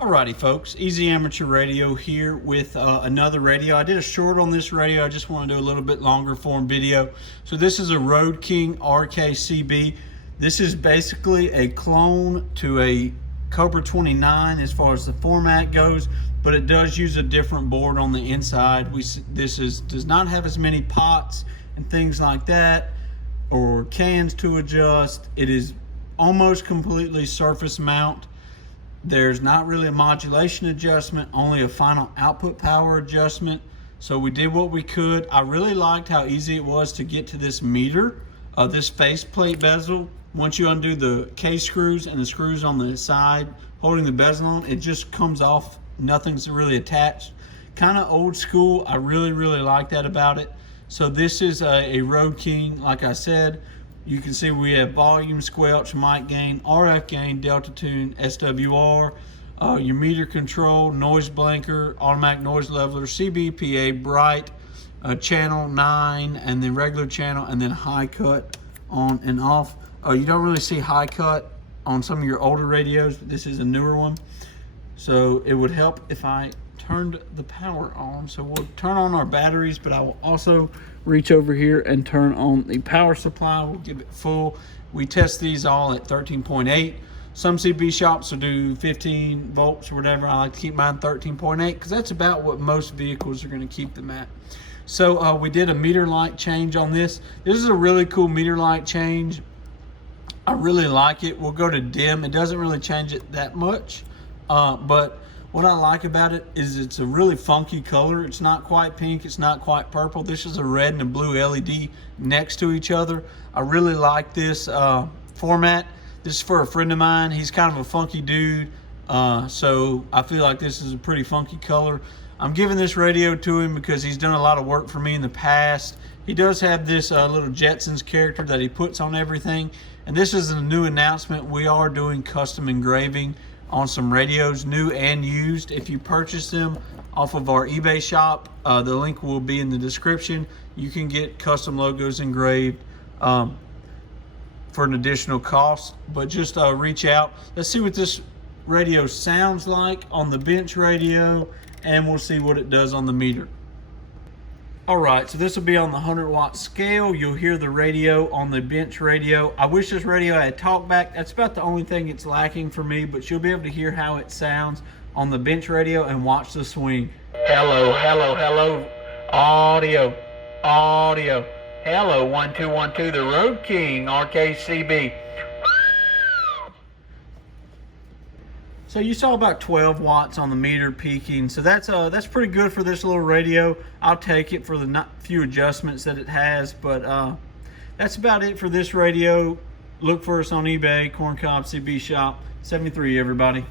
Alrighty folks, Easy Amateur Radio here with another radio. I did a short on this radio. I just want to do a little bit longer form video. So this is a Road King RKCB. This is basically a clone to a Cobra 29 as far as the format goes, but it does use a different board on the inside. Does not have as many pots and things like that or cans to adjust. It is almost completely surface mount. There's not really a modulation adjustment, only a final output power adjustment. So we did what we could. I really liked how easy it was to get to this meter, this faceplate bezel. Once you undo the K screws and the screws on the side holding the bezel on, it just comes off. Nothing's really attached. Kind of old school. I really like that about it. So this is a Road King, like I said. You can see we have volume, squelch, mic gain, RF gain, delta tune, SWR, your meter control, noise blanker, automatic noise leveler, CBPA, bright, channel 9, and then regular channel, and then high cut on and off. You don't really see high cut on some of your older radios, but this is a newer one. So it would help if I turned the power on. So we'll turn on our batteries, but I will also reach over here and turn on the power supply. We'll give it full. We test these all at 13.8. Some CB shops will do 15 volts or whatever. I like to keep mine 13.8 because that's about what most vehicles are going to keep them at. So we did a meter light change on this. This is a really cool meter light change. I really like it. We'll go to dim. It doesn't really change it that much, but what I like about it is it's a really funky color. It's not quite pink, it's not quite purple. This is a red and a blue LED next to each other. I really like this format. This is for a friend of mine. He's kind of a funky dude, so I feel like this is a pretty funky color. I'm giving this radio to him because he's done a lot of work for me in the past. He does have this little Jetsons character that he puts on everything, and this is a new announcement. We are doing custom engraving on some radios, new and used. If you purchase them off of our eBay shop, the link will be in the description. You can get custom logos engraved for an additional cost, but just reach out. Let's see what this radio sounds like on the bench radio, and we'll see what it does on the meter. All right, so this will be on the 100-watt scale. You'll hear the radio on the bench radio. I wish this radio had talkback. That's about the only thing it's lacking for me, but you'll be able to hear how it sounds on the bench radio and watch the swing. Hello, hello, hello, audio, audio. Hello, 1 2 1 2, the Road King RKCB. So you saw about 12 watts on the meter peaking. So that's pretty good for this little radio. I'll take it for the few adjustments that it has, but that's about it for this radio. Look for us on eBay, Corn Cob CB Shop 73, everybody.